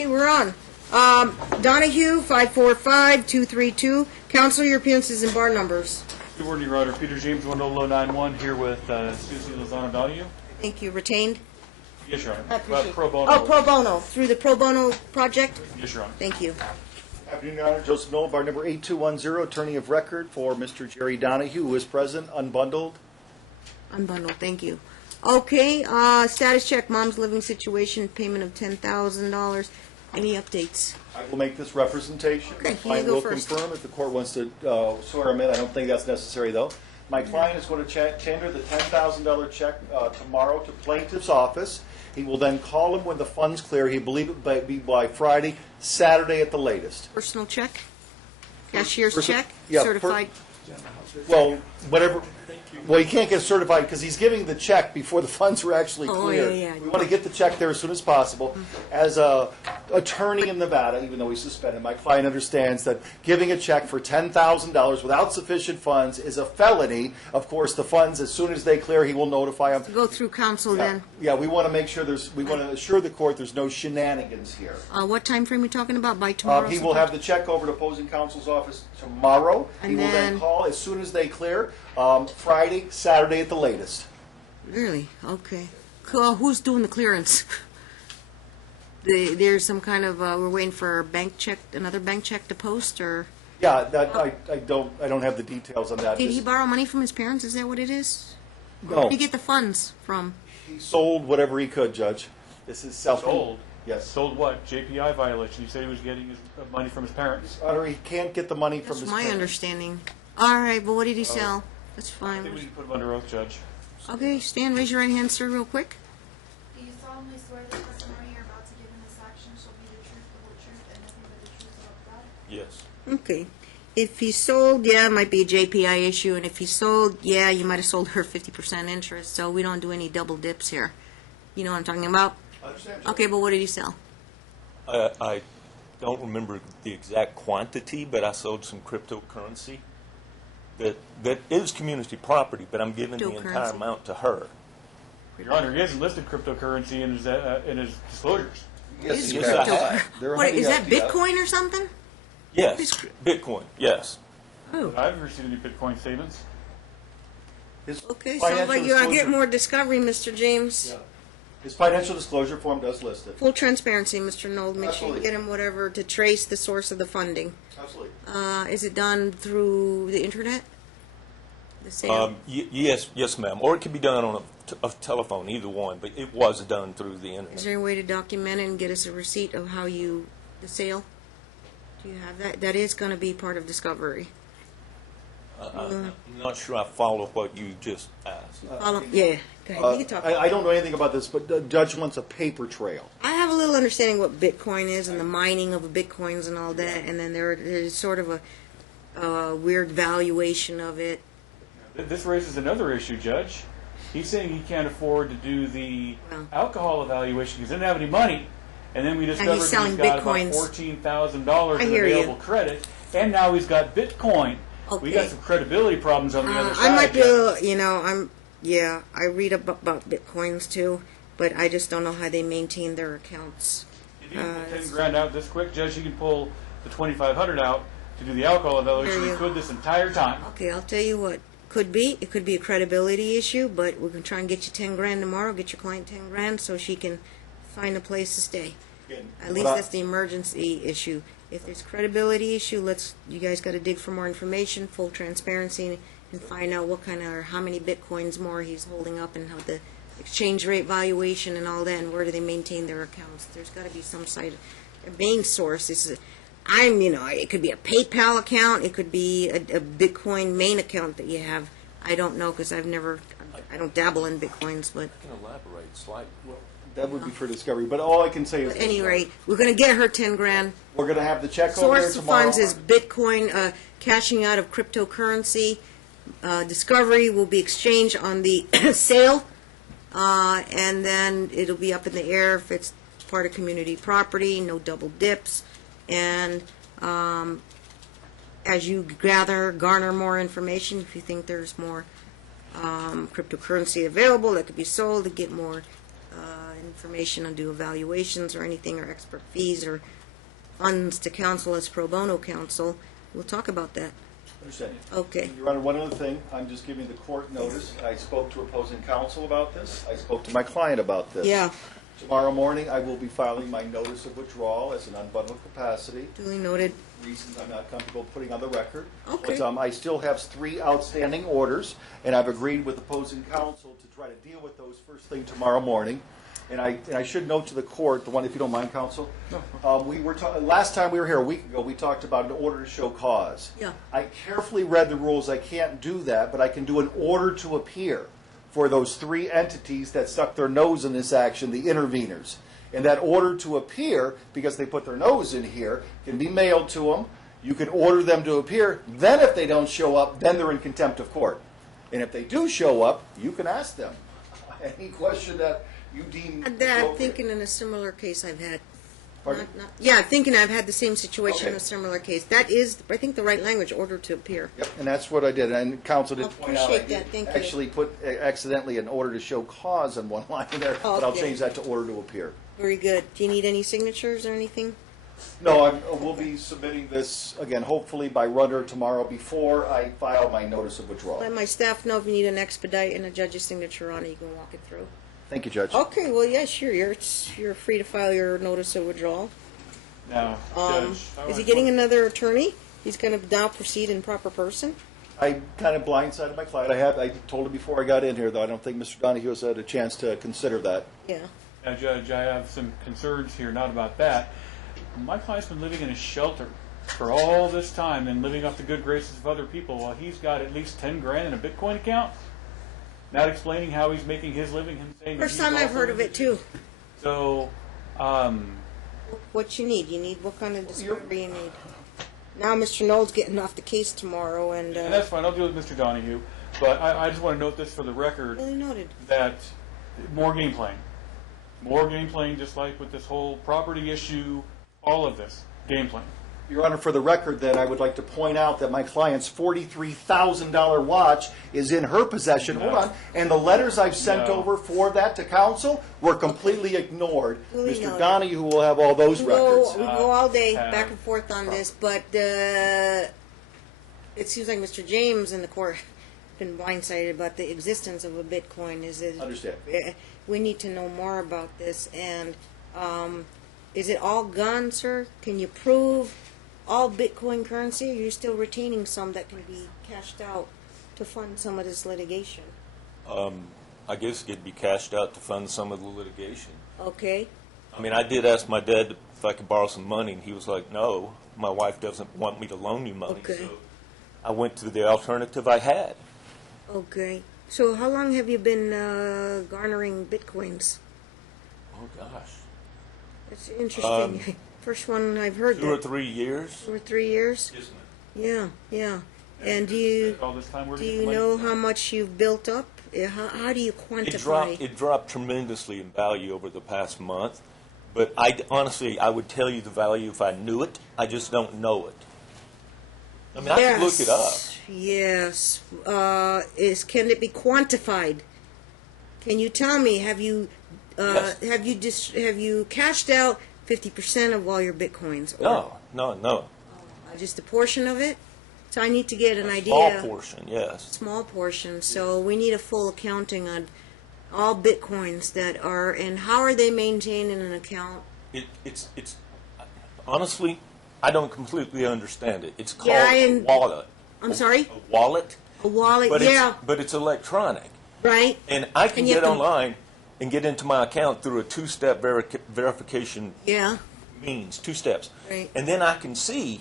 Okay, we're on. Donohue, 545-232. Council, your appearances and bar numbers. Good morning, Your Honor. Peter James, 10091, here with Susie Lozano Donohue. Thank you. Retained? Yes, Your Honor. I appreciate Pro bono. Oh, pro bono. Through the pro bono project? Yes, Your Honor. Thank you. Afternoon, Your Honor. Joseph Noel, bar number 8210, attorney of record for Mr. Jerry Donohue, who is present, unbundled. Unbundled. Thank you. Okay, status check, mom's living situation, payment of $10,000. Any updates? I will make this representation. Okay, My client you go will first. confirm if the court wants to swear him in. I don't think that's necessary, though. My client is going to tender the $10,000 check tomorrow to plaintiff's office. He will then call him when the funds clear. He believe it may be by Friday, Saturday at the latest. Personal check? Cashier's check? yeah, Certified? Well, whatever. Well, he can't get certified because he's giving the check before the funds are actually Oh, cleared. yeah. We want to get the check there as soon as possible. As a attorney in Nevada, even though he's suspended, my client understands that giving a check for $10,000 without sufficient funds is a felony. Of course, the funds, as soon as they clear, he will notify him. Go through council then. Yeah, we want to make sure we want to assure the court there's no shenanigans here. What time frame are we talking about? By tomorrow? He will have the check over to opposing counsel's office tomorrow. And He will then then- call as soon as they clear, Friday, Saturday at the latest. Really? Okay. Cool. Who's doing the clearance? There's some kind of, we're waiting for a bank check, another bank check to post, or? Yeah, that, I don't have the details on that. Did he borrow money from his parents? Is that what it is? Where No, did he get the funds from? he sold whatever he could, Judge. This is self. Sold? Yes. Sold what? JPI violation. You said he was getting his money from his parents. Honor, he can't get the money from That's his my parents. understanding. All right, but what did he sell? That's I think we fine. should put him under oath, Judge. Okay, stand, raise your right hand, sir, real quick. Do you solemnly swear the testimony you're about to give in this action shall be the truth, the whole truth, and nothing but the truth, so help God? Yes. Okay. If he sold, yeah, it might be a JPI issue, and if he sold, yeah, you might have sold her 50% interest, so we don't do any double dips here. You know what I'm talking about? I understand. Okay, but what did he sell? I don't remember the exact quantity, but I sold some cryptocurrency that is community property, but I'm giving the entire Cryptocurrency. amount to her. Your Honor, he hasn't listed cryptocurrency in his disclosures. Is yes, I crypto- have. They're What, is that hunting Bitcoin or something? Yes, Bitcoin, yes. Oh, I haven't received any Bitcoin statements. His okay, sounds financial like you gotta get disclosure- more discovery, Mr. James. Yeah. His financial disclosure form does list it. Full transparency, Mr. Knoll, make sure you Absolutely. get him whatever to trace the source of the funding. Absolutely. Is it done through the internet? The sale? Yes, ma'am. Or it could be done on a telephone, either one, but it was done through the Is internet. there a way to document it and get us a receipt of how the sale? Do you have that? That is gonna be part of discovery. I'm not sure I follow what you just asked. Yeah, go ahead, you can talk. I don't know anything about this, but the judge wants a paper trail. I have a little understanding what Bitcoin is and the mining of Bitcoins and all that, and then there's sort of a weird valuation of it. This raises another issue, Judge. He's saying he can't afford to do the Well. alcohol evaluation because he doesn't have any money. And then we discovered he's selling he's got Bitcoins. about $14,000 I in hear you. available credit, and now he's got Bitcoin. We Okay. got some credibility problems on the other side. I might be, Judge. I read about Bitcoins too, but I just don't know how they maintain their accounts. If you can pull 10 grand out this quick, Judge, you can pull the 2,500 out to do the alcohol evaluation. There He you could this entire time. Okay, I'll tell you what. It could be a credibility issue, but we're gonna try and get you 10 grand tomorrow. Get your client 10 grand so she can find a place to stay. At least that's the emergency issue. If there's credibility issue, you guys got to dig for more information, full transparency, and find out what kind of or how many Bitcoins more he's holding up, and how the exchange rate valuation and all that, and where do they maintain their accounts. There's got to be some site. A main source is, it could be a PayPal account, it could be a Bitcoin main account that you have. I don't know because I don't dabble in Bitcoins, but. I can elaborate slightly. That would be for discovery, but all I can say is. At any rate, we're going to get her 10 grand. We're going to have the check over there Source of tomorrow. funds is Bitcoin, cashing out of cryptocurrency. Discovery will be exchanged on the sale, and then it'll be up in the air if it's part of community property, no double dips. And as you garner more information, if you think there's more cryptocurrency available that could be sold to get more information on do evaluations or anything, or expert fees or funds to counsel as pro bono counsel, we'll talk about that. Understand. Okay. Your Honor, one other thing, I'm just giving the court notice. I spoke to opposing counsel about this. I spoke to my client about this. Yeah. Tomorrow morning, I will be filing my notice of withdrawal as an unbundled capacity. Duly noted. Reasons I'm not comfortable putting on the record. Okay. But I still have 3 outstanding orders, and I've agreed with opposing counsel to try to deal with those first thing tomorrow morning. And I should note to the court, the one, if you don't mind, counsel. No. We were last time we were here a week ago, we talked about an order to show cause. Yeah. I carefully read the rules. I can't do that, but I can do an order to appear for those 3 entities that stuck their nose in this action, the interveners. And that order to appear, because they put their nose in here, can be mailed to them. You can order them to appear. Then if they don't show up, then they're in contempt of court. And if they do show up, you can ask them any question that you deem I'm appropriate. thinking in a similar case I've had. Pardon? Yeah, I'm thinking I've had the same situation in Okay. a similar case. That is, I think, the right language, order to appear. Yep, and that's what I did. And counsel did I point out I appreciate did that. Thank you. actually put accidentally an order to show cause on one line there, but I'll Okay. change that to order to appear. Very good. Do you need any signatures or anything? No, we'll be submitting this, again, hopefully by runner tomorrow before I file my notice of withdrawal. Let my staff know if you need an expedite and a judge's signature on it, you can walk it through. Thank you, Judge. Okay, well, yeah, sure, you're free to file your notice of withdrawal. Now, Judge. Is he getting another attorney? He's going to now proceed in proper person? I kind of blindsided my client. I told him before I got in here, though, I don't think Mr. Donohue has had a chance to consider that. Yeah. Now, Judge, I have some concerns here, not about that. My client's been living in a shelter for all this time and living off the good graces of other people while he's got at least 10 grand in a Bitcoin account. Not explaining how he's making his living. Him saying that First he's time I've also heard of it, too. So, What you need? What kind of discovery you need? Now Mr. Knoll's getting off the case tomorrow, and and that's fine. I'll deal with Mr. Donohue. But I just want to note this for the record, duly noted. that more game playing. More game playing, just like with this whole property issue, all of this, game playing. Your Honor, for the record, then, I would like to point out that my client's $43,000 watch is in her possession. No. Hold on. And the letters I've sent No. over for that to counsel were completely ignored. Duly Mr. noted. Donahue will have all those We records. go all day have- back and forth on this, but it seems like Mr. James in the court been blindsided about the existence of a Bitcoin. Understand. We need to know more about this. And is it all gone, sir? Can you prove all Bitcoin currency? Or are you still retaining some that can be cashed out to fund some of this litigation? I guess it could be cashed out to fund some of the litigation. Okay. I mean, I did ask my dad if I could borrow some money, and he was like, no, my wife doesn't want me to loan you money. Okay. So I went to the alternative I had. Okay. So how long have you been garnering Bitcoins? Oh, gosh. It's interesting. First one I've heard 2 or that. 3 years? 2 or 3 years? Yes, ma'am. Yeah, yeah. And do you All this time, where do did you the money know come how from? much you've built up? How do you quantify? It dropped tremendously in value over the past month, but honestly, I would tell you the value if I knew it. I just don't know it. I mean, I could look it up. Yes. Can it be quantified? Can you tell me? Have you Yes. have you cashed out 50% of all your Bitcoins? Or No. just a portion of it? So I need to get an idea. Small portion, yes. Small portion. So we need a full accounting on all Bitcoins that are, and how are they maintained in an account? It's honestly, I don't completely understand it. It's called Yeah, a wallet. I'm sorry? A wallet, A wallet, but yeah, it's electronic, right? and I can And you get have to- online and get into my account through a two-step verification Yeah, means, 2 steps, Right. and then I can see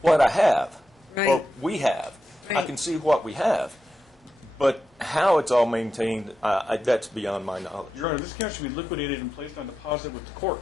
what I have, or Right. we have. I Right. can see what we have, but how it's all maintained, that's beyond my knowledge. Your Honor, this account should be liquidated and placed on deposit with the court.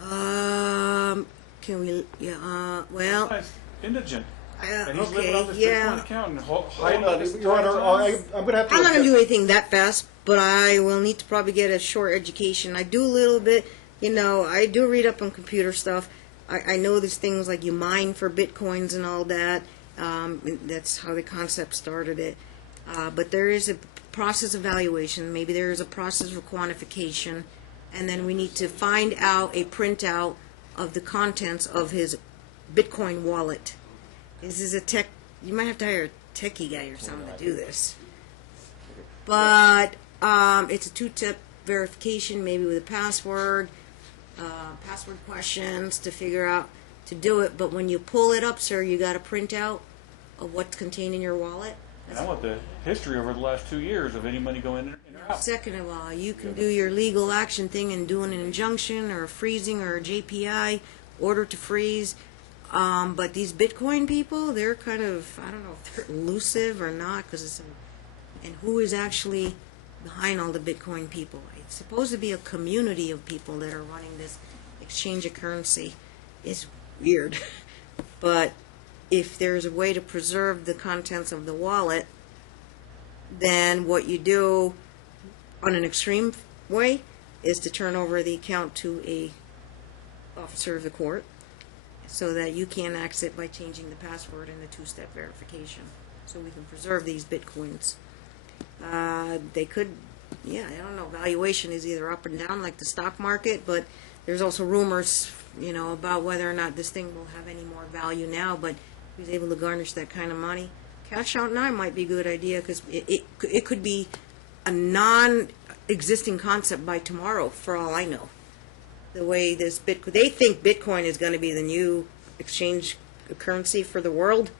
can we, yeah, well, Guy's indigent. And he's okay, living on this yeah. Bitcoin account and hiding Hold all on, this Your Honor, I'm going to have to... I'm not going to do anything that fast, but I will need to probably get a short education. I do a little bit, I do read up on computer stuff. I know there's things like you mine for Bitcoins and all that. And that's how the concept started it. But there is a process of evaluation. Maybe there is a process of quantification. and then we need to find out a printout of the contents of his Bitcoin wallet. This is a tech, you might have to hire a techie guy or something to do this. But it's a two-step verification, maybe with a password questions to figure out to do it. But when you pull it up, sir, you got a printout of what's contained in your wallet. And I want the history over the last 2 years of any money going in or out. Second of all, you can do your legal action thing and do an injunction or a freezing or a JPI, order to freeze. But these Bitcoin people, they're kind of, I don't know if they're elusive or not, because it's, and who is actually behind all the Bitcoin people? It's supposed to be a community of people that are running this exchange of currency. It's weird. But if there's a way to preserve the contents of the wallet, then what you do on an extreme way is to turn over the account to a officer of the court so that you can't access it by changing the password and the two-step verification, so we can preserve these Bitcoins. They could, yeah, I don't know, valuation is either up and down like the stock market, but there's also rumors, about whether or not this thing will have any more value now, but he's able to garnish that kind of money. Cash out now might be a good idea, because it could be a non-existing concept by tomorrow, for all I know. The way this Bitcoin, they think Bitcoin is going to be the new exchange currency for the world,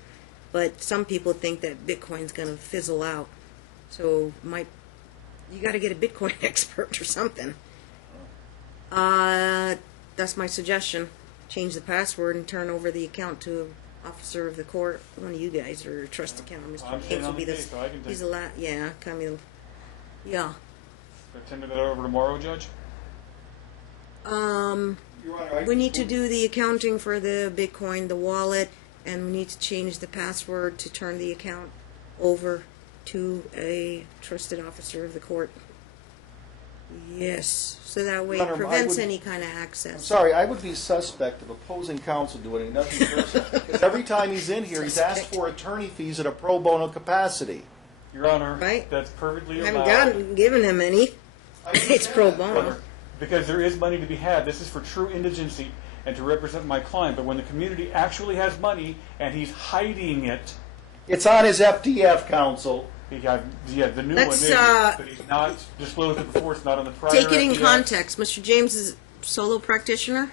but some people think that Bitcoin's going to fizzle out. So you got to get a Bitcoin expert or something. That's my suggestion. Change the password and turn over the account to an officer of the court. One of you guys, or a trust account. Mr. I'm James sitting will on be the the. case, so I can He's take a lot. Yeah, Camille. Yeah. tender that over tomorrow, Judge? Your Honor, We need to do the accounting for the Bitcoin, the wallet, and we need to change the password to turn the account over to a trusted officer of the court. Yes, so that way Your it Honor, I prevents would- any kind of access. Sorry, I would be suspect of opposing counsel doing nothing personal. Because every time he's in here, he's asked for attorney fees in a pro bono capacity. Your Honor, Right. that's perfectly I allowed. haven't given him any. It's pro bono. Brother, because there is money to be had. This is for true indigency and to represent my client. But when the community actually has money and he's hiding it, It's on his FDF, counsel. the new Let's, one, maybe, but he's not disclosed it before. It's not on the prior. Take it in FDF. context. Mr. James is a solo practitioner.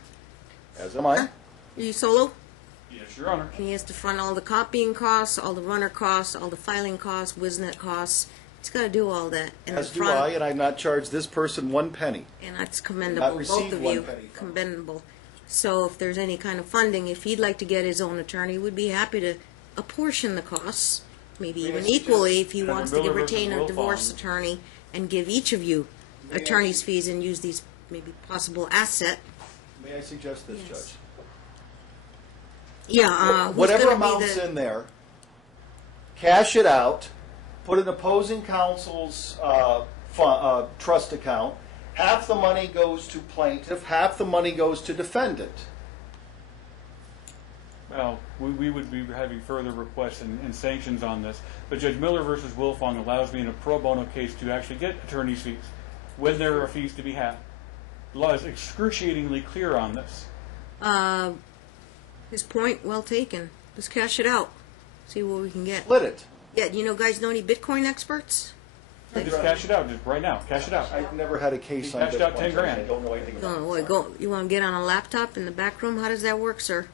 As am I. Are you solo? Yes, Your Honor. And he has to front all the copying costs, all the runner costs, all the filing costs, WizNet costs. He's got to do all that. And As the do front- I, and I've not charged this person one penny. And that's commendable, both received of one you, penny from him. commendable. So if there's any kind of funding, if he'd like to get his own attorney, we'd be happy to apportion the costs, maybe May I even suggest equally, if he Senator wants to Miller versus retain a Wilfong. divorce attorney and give each of you May I attorney's fees and use these maybe possible asset. May I suggest this, Yes. Judge? Yeah, who's Whatever gonna be amount's the- in there, cash it out, put it in opposing counsel's trust account. Half the money goes to plaintiff, half the money goes to defendant. Well, we would be having further requests and sanctions on this. But Judge Miller versus Wilfong allows me in a pro bono case to actually get attorney's fees when there are fees to be had. The law is excruciatingly clear on this. His point, well taken. Let's cash it out. See what we can get. Split it. Yeah, guys know any Bitcoin experts? Just cash it out, just right now. Cash it out. I've never had a case He on cashed out Bitcoin. 10 grand. I don't know anything about Oh, it. boy, you want to get on a laptop in the back room? How does that work, sir?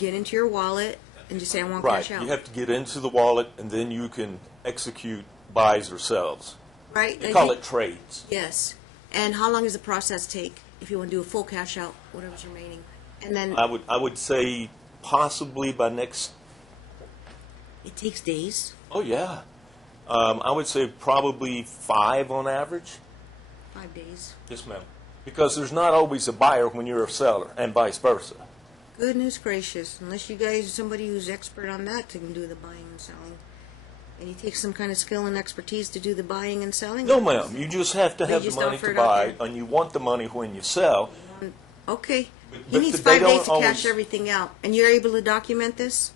Get into your wallet and just say, I want Right. cash out. You have to get into the wallet, and then you can execute buys or sells. Right? They call it trades. Yes. And how long does the process take if you want to do a full cash out, whatever's remaining? And then I would say possibly by next. it takes days, Oh yeah, I would say probably 5 on average. 5 days. Yes, ma'am. Because there's not always a buyer when you're a seller, and vice versa. Goodness gracious. Unless you guys are somebody who's expert on that to do the buying and selling. And you take some kind of skill and expertise to do the buying and selling? No, ma'am. You just have to They have the just money offer to it out buy, there. and you want the money when you sell. Okay. But He needs they 5 days don't to cash always- everything out. And you're able to document this?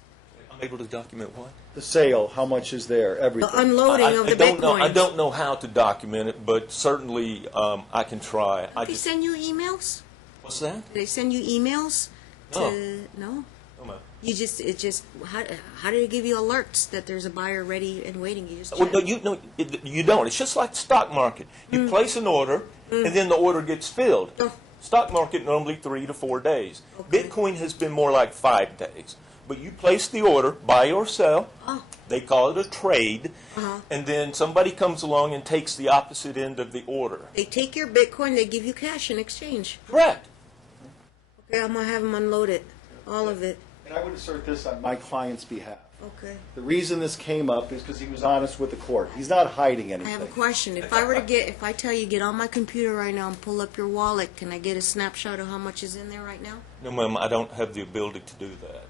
I'm able to document what? The sale, how much is there, everything. The unloading of the Bitcoins. I don't know how to document it, but certainly I can try. Did they send you emails? What's that? Did they send you emails? No? Oh, my. How do they give you alerts that there's a buyer ready and waiting? You just Well, check. no, you don't. It's just like the stock market. You place an order, and then the order gets filled. Oh. Stock market normally 3 to 4 days. Okay. Bitcoin has been more like 5 days. But you place the order, buy or sell. Oh. They call it a trade, Uh-huh. and then somebody comes along and takes the opposite end of the order. They take your Bitcoin, they give you cash in exchange. Correct. Okay, I'm going to have them unload it. All of it. And I would assert this on my client's behalf. Okay. The reason this came up is because he was honest with the court. He's not hiding I have a anything. question. If I tell you get on my computer right now and pull up your wallet, can I get a snapshot of how much is in there right now? No, ma'am, I don't have the ability to do that.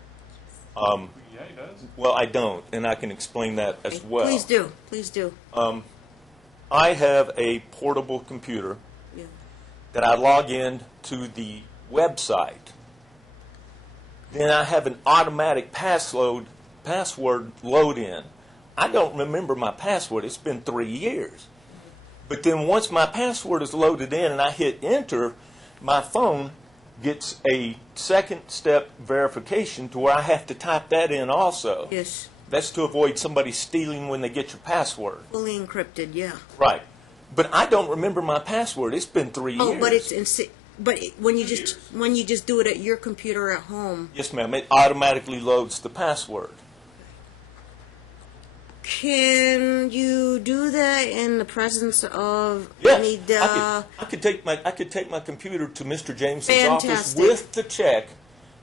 Yeah, he does. Well, I don't, and I can explain that as well. Please do. Please do. I have a portable computer Yeah. that I log in to the website. Then I have an automatic password load in. I don't remember my password. It's been 3 years. But then once my password is loaded in and I hit enter, my phone gets a second step verification to where I have to type that in also. Yes. That's to avoid somebody stealing when they get your password. Fully encrypted, yeah. Right. But I don't remember my password. It's been 3 years. Oh, but when you just do it at your computer at home, Yes, ma'am. It automatically loads the password. can you do that in the presence of Yes, any? I could take my computer to Mr. Jameson's office Fantastic.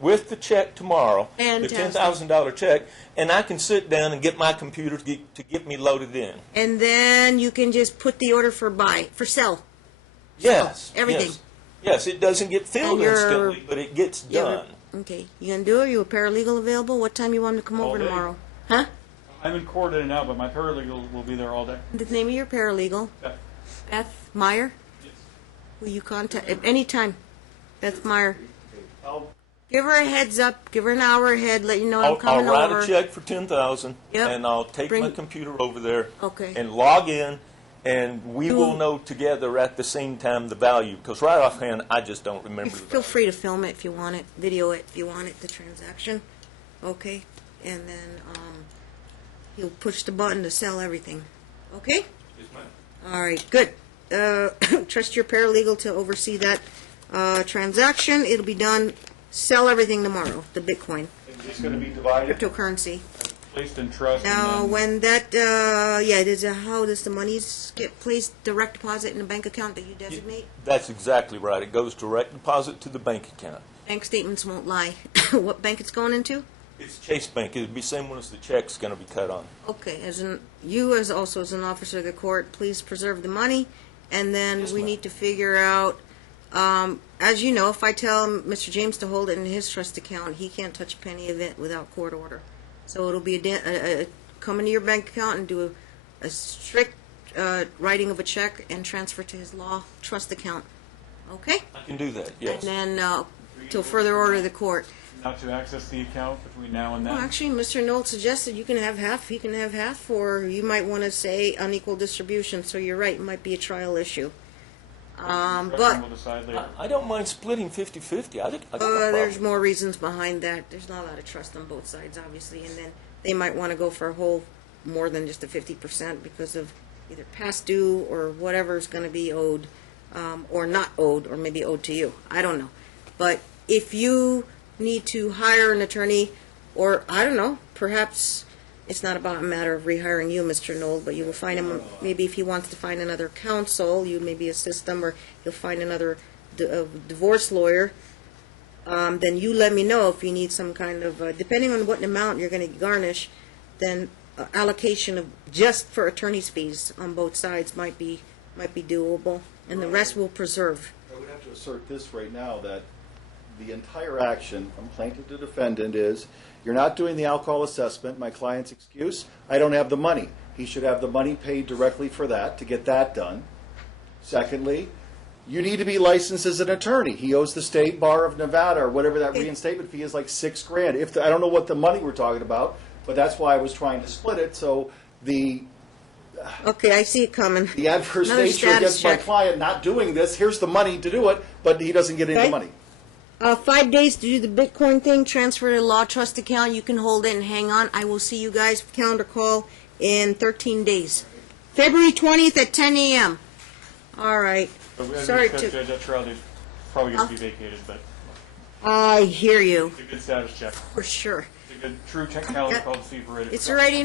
with the check tomorrow, Fantastic. the $10,000 check, and I can sit down and get my computer to get me loaded in. And then you can just put the order for sell. Yes, everything. Yes. Yes, it doesn't get filled And you're- instantly, but it gets done. Okay, you gonna do it? You a paralegal available? What time you want him to come All over day. tomorrow? Huh? I'm in court in and out, but my paralegal will be there all day. The name of your paralegal? Yeah. Beth Meyer? Yes. Will you contact at any time? Beth Meyer. I'll- Give her a heads up. Give her an hour ahead. Let you know I'm I'll coming write over. a check for $10,000, Yep. and I'll take Bring- my computer over there Okay. and log in, and we will know together at the same time the value. Because right offhand, I just don't remember the Feel value. free to film it if you want it, video it if you want it, the transaction. Okay? And then he'll push the button to sell everything. Okay? Yes, ma'am. All right, good. Trust your paralegal to oversee that transaction. It'll be done. Sell everything tomorrow, the Bitcoin, It's just going to be divided. cryptocurrency. Placed in trust. Now, and then, when that, how does the money get placed direct deposit in a bank account that you designate? That's exactly right. It goes direct deposit to the bank account. Bank statements won't lie. What bank it's going into? It's Chase Bank. It'll be the same one as the check's going to be cut on. Okay, as an officer of the court, please preserve the money, and then Yes, we ma'am. need to figure out, as you know, if I tell Mr. James to hold it in his trust account, he can't touch a penny of it without court order. So it'll be come into your bank account and do a strict writing of a check and transfer to his law trust account. Okay? I can do that, yes. And then till further order of the court. not to access the account between now and then. Well, actually, Mr. Knoll suggested you can have half, he can have half, or you might want to say unequal distribution, so you're right, it might be a trial issue. Correction, But we'll decide later. I don't mind splitting 50-50. I think I got no there's problem. more reasons behind that. There's not a lot of trust on both sides, obviously, and then they might want to go for a whole more than just a 50% because of either past due or whatever's going to be owed, or not owed, or maybe owed to you. I don't know. But if you need to hire an attorney, or I don't know, perhaps it's not about a matter of rehiring you, Mr. Knoll, but you will find him, maybe if he wants to find another counsel, you maybe assist him, or you'll find another divorce lawyer, then you let me know if you need some kind of, depending on what amount you're going to garnish, then allocation of just for attorney's fees on both sides might be doable, and the rest will preserve. I would have to assert this right now, that the entire action from plaintiff to defendant is, you're not doing the alcohol assessment, my client's excuse, I don't have the money. He should have the money paid directly for that, to get that done. Secondly, you need to be licensed as an attorney. He owes the State Bar of Nevada, or whatever that reinstatement fee is, like $6,000. I don't know what the money we're talking about, but that's why I was trying to split it, so the Okay, I see it coming. adverse Another nature status against my check. client not doing this, here's the money to do it, but he doesn't get any Okay. money. 5 days to do the Bitcoin thing, transfer to law trust account. You can hold it and hang on. I will see you guys, calendar call, in 13 days. February 20th at 10 a.m. All right. But as Sorry we said, to... Judge, that trial is probably going to be vacated, but I hear you, it's a good status check. for sure. It's a good true calendar call to see if we're ready. It's already